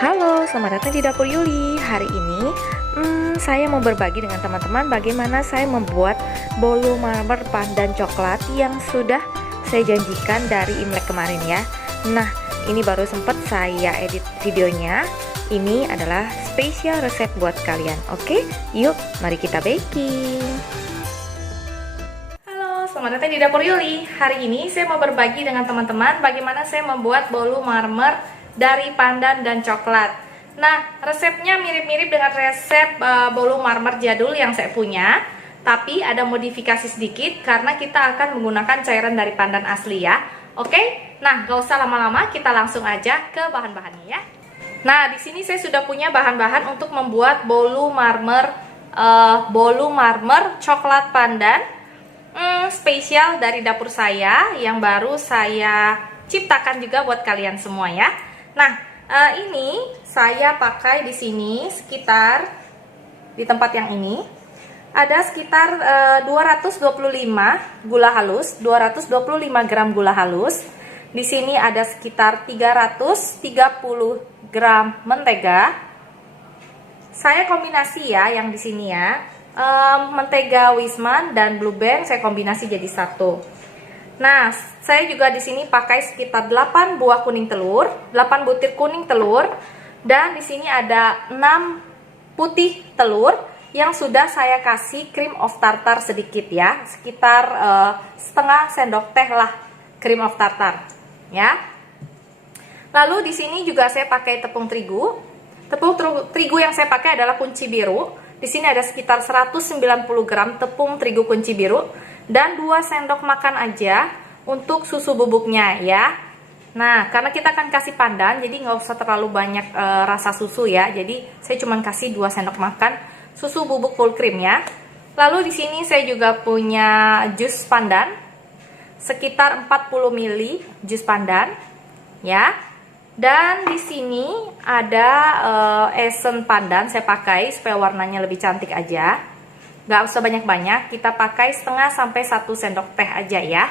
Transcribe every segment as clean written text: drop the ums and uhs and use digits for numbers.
Halo, selamat datang di Dapur Yuli. Hari ini saya mau berbagi dengan teman-teman bagaimana saya membuat bolu marmer pandan coklat yang sudah saya janjikan dari Imlek kemarin ya. Nah, ini baru sempat saya edit videonya. Ini adalah spesial resep buat kalian. Oke, yuk mari kita baking. Halo, selamat datang di Dapur Yuli. Hari ini saya mau berbagi dengan teman-teman bagaimana saya membuat bolu marmer dari pandan dan coklat. Nah, resepnya mirip-mirip dengan resep bolu marmer jadul yang saya punya, tapi ada modifikasi sedikit karena kita akan menggunakan cairan dari pandan asli ya. Oke? Nah, gak usah lama-lama, kita langsung aja ke bahan-bahannya ya. Nah, di sini saya sudah punya bahan-bahan untuk membuat bolu marmer coklat pandan spesial dari dapur saya yang baru saya ciptakan juga buat kalian semua ya. Nah, ini saya pakai di sini sekitar di tempat yang ini ada sekitar 225 gula halus, 225 gram gula halus. Di sini ada sekitar 330 gram mentega. Saya kombinasi ya yang di sini ya. Mentega Wisman dan Blue Band saya kombinasi jadi satu. Nah, saya juga di sini pakai sekitar 8 buah kuning telur, 8 butir kuning telur, dan di sini ada 6 putih telur yang sudah saya kasih cream of tartar sedikit ya, sekitar setengah sendok teh lah cream of tartar, ya. Lalu di sini juga saya pakai tepung terigu. Tepung terigu yang saya pakai adalah kunci biru. Di sini ada sekitar 190 gram tepung terigu kunci biru. Dan 2 sendok makan aja untuk susu bubuknya ya. Nah, karena kita akan kasih pandan, jadi nggak usah terlalu banyak rasa susu ya. Jadi saya cuma kasih 2 sendok makan susu bubuk full cream ya. Lalu di sini saya juga punya jus pandan, sekitar 40 ml jus pandan ya. Dan di sini ada esen pandan saya pakai supaya warnanya lebih cantik aja. Gak usah banyak-banyak, kita pakai setengah sampai 1 sendok teh aja ya.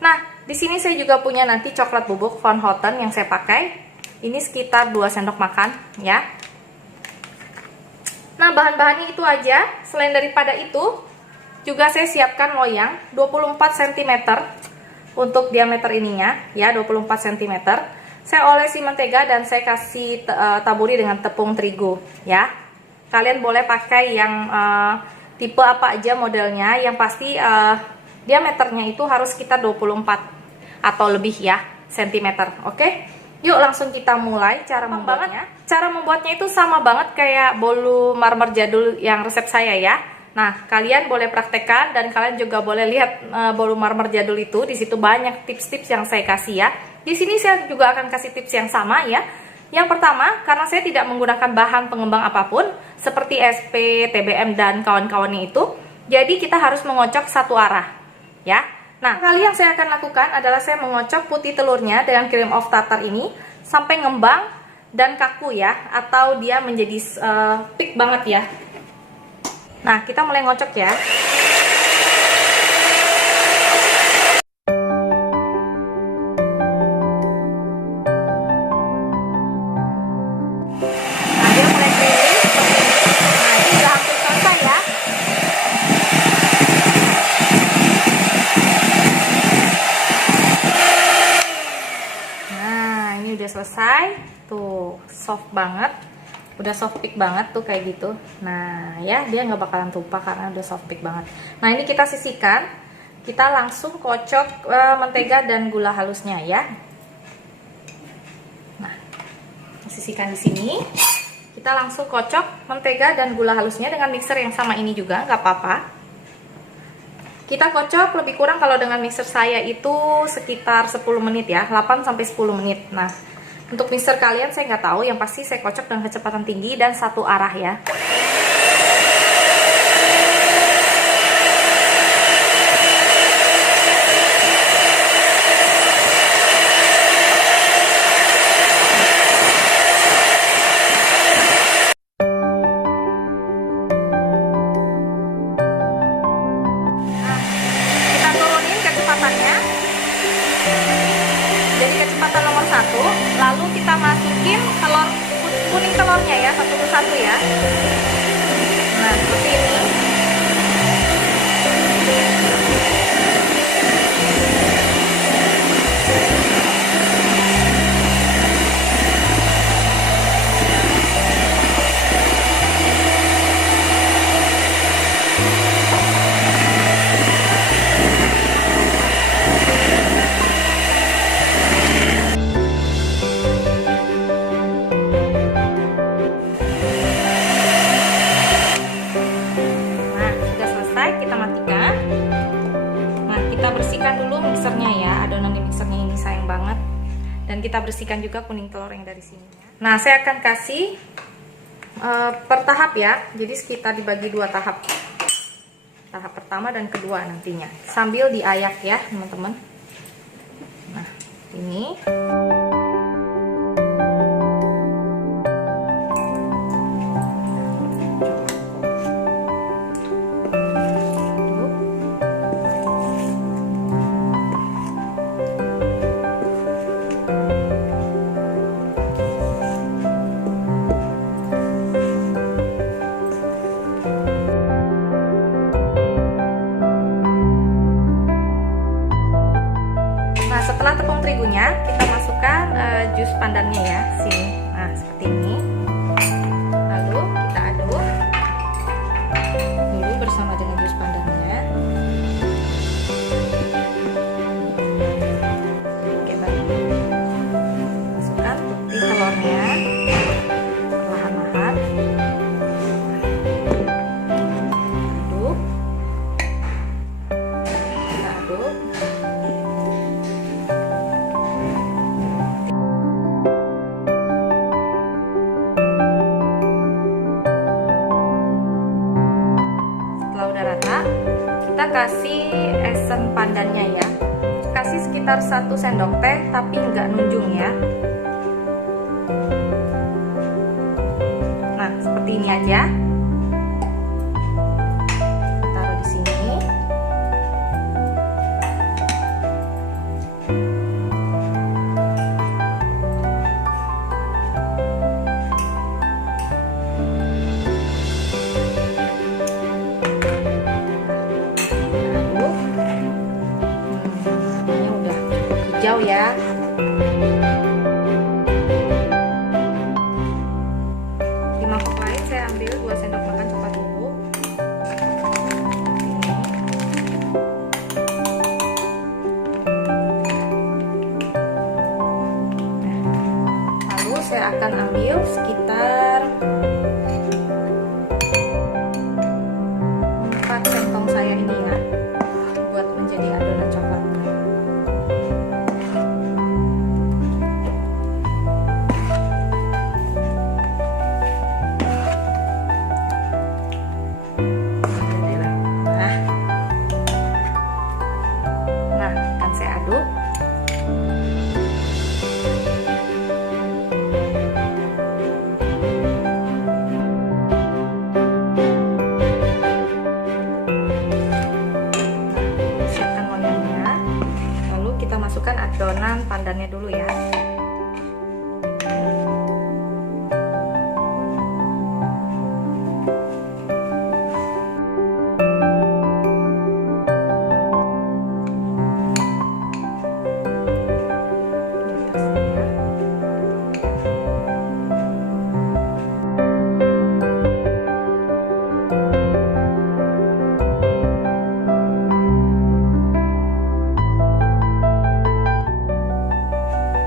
Nah, di sini saya juga punya nanti coklat bubuk Van Houten yang saya pakai. Ini sekitar 2 sendok makan ya. Nah, bahan-bahannya itu aja. Selain daripada itu, juga saya siapkan loyang 24 cm untuk diameter ininya ya, 24 cm. Saya olesi mentega dan saya kasih taburi dengan tepung terigu ya. Kalian boleh pakai yang tipe apa aja modelnya, yang pasti diameternya itu harus sekitar 24 atau lebih ya sentimeter. Oke, yuk langsung kita mulai cara membuatnya. Cara membuatnya itu sama banget kayak bolu marmer jadul yang resep saya ya. Nah, kalian boleh praktekkan dan kalian juga boleh lihat bolu marmer jadul itu. Di situ banyak tips-tips yang saya kasih ya. Di sini saya juga akan kasih tips yang sama ya. Yang pertama, karena saya tidak menggunakan bahan pengembang apapun seperti SP, TBM dan kawan-kawannya itu, jadi kita harus mengocok satu arah ya. Nah, kali yang saya akan lakukan adalah saya mengocok putih telurnya dengan cream of tartar ini sampai ngembang dan kaku ya, atau dia menjadi thick banget ya. Nah, kita mulai ngocok ya. Selesai tuh, soft banget, udah soft pick banget tuh kayak gitu. Nah ya, dia nggak bakalan tumpah karena udah soft pick banget. Nah, ini kita sisihkan, kita langsung kocok mentega dan gula halusnya ya. Nah, sisihkan di sini, kita langsung kocok mentega dan gula halusnya dengan mixer yang sama ini juga, nggak apa-apa. Kita kocok lebih kurang kalau dengan mixer saya itu sekitar 10 menit ya, 8 sampai 10 menit. Nah, untuk mixer kalian saya nggak tahu, yang pasti saya kocok dengan kecepatan tinggi dan satu arah ya. Nah, kita turunin kecepatannya. Jadi kecepatan nomor 1, lalu kita masukin telur ya, satu persatu ya. Nah, seperti ini. Kita matikan. Nah, kita bersihkan dulu mixernya ya, adonan di mixernya ini sayang banget. Dan kita bersihkan juga kuning telur yang dari sini. Nah, saya akan kasih per tahap ya, jadi sekitar dibagi 2 tahap. Tahap pertama dan kedua nantinya, sambil diayak ya teman-teman. Nah, ini. Setelah tepung terigunya, kita masukkan jus pandannya ya, sini. Nah, seperti ini. Lalu kita aduk dulu bersama dengan jus pandannya. Oke, baik. Masukkan putih telurnya perlahan-lahan. Aduk. Kita aduk. Kita kasih esen pandannya ya, kasih sekitar 1 sendok teh tapi nggak nunjung ya. Nah, seperti ini aja. Taruh di sini. Hijau ya. Di mangkok lain saya ambil 2 sendok makan coklat bubuk. Lalu saya akan ambil sekitar 4 sendok saya ini ya, buat menjadi adonan coklat. Masukkan adonan pandannya dulu ya.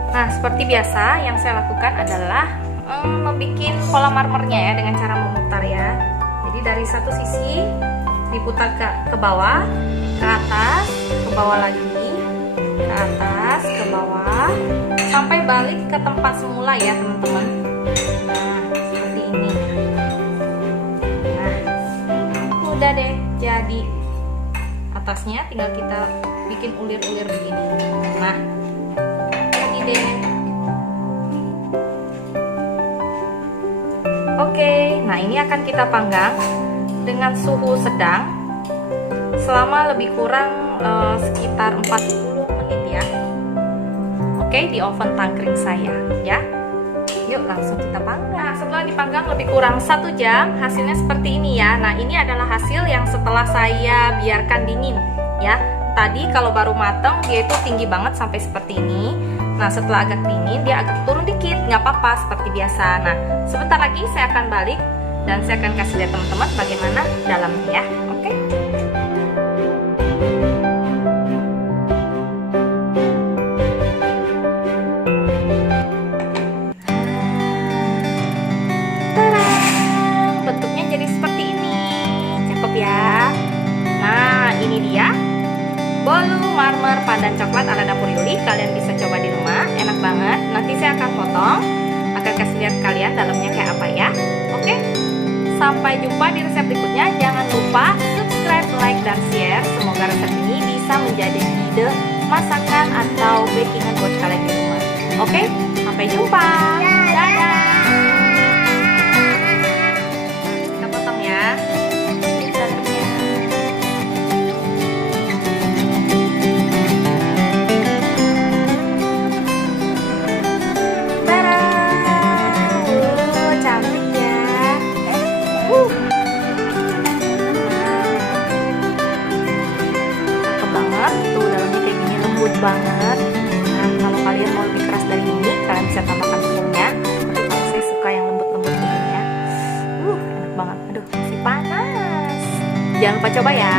Nah, seperti biasa yang saya lakukan adalah membuat pola marmernya ya dengan cara memutar ya. Jadi dari satu sisi diputar ke bawah, ke atas, ke bawah lagi, ke atas, ke bawah, sampai balik ke tempat semula ya teman-teman. Nah, seperti ini. Nah, udah deh jadi. Atasnya tinggal kita bikin ulir-ulir begini. Nah, oke, nah ini akan kita panggang dengan suhu sedang selama lebih kurang sekitar 40 menit ya. Oke, di oven tangkring saya ya. Yuk langsung kita panggang. Nah, setelah dipanggang lebih kurang 1 jam, hasilnya seperti ini ya. Nah, ini adalah hasil yang setelah saya biarkan dingin ya. Tadi kalau baru mateng dia itu tinggi banget sampai seperti ini. Nah, setelah agak dingin dia agak turun dikit, nggak apa-apa seperti biasa. Nah, sebentar lagi saya akan balik dan saya akan kasih lihat teman-teman bagaimana dalamnya ya. Oke. Bentuknya jadi seperti ini. Cakep ya. Nah, ini dia bolu marmer pandan coklat ala dapur Yuli. Kalian bisa coba di rumah, enak banget. Nanti saya akan potong, akan kasih lihat kalian dalamnya kayak apa ya. Oke, sampai jumpa di resep berikutnya. Jangan lupa subscribe, like, dan share. Semoga resep ini bisa menjadi ide masakan atau bakingan buat kalian di rumah. Oke, sampai jumpa. Dadah. Kita potong ya. Ini dalamnya. Cantik ya. Cakep banget. Tuh dalamnya kayak gini, lembut banget. Nah, kalau kalian mau lebih keras dari ini, kalian bisa tambahkan tepungnya. Tapi kalau saya suka yang lembut-lembut begini ya. Enak banget. Aduh, masih panas. Jangan lupa coba ya.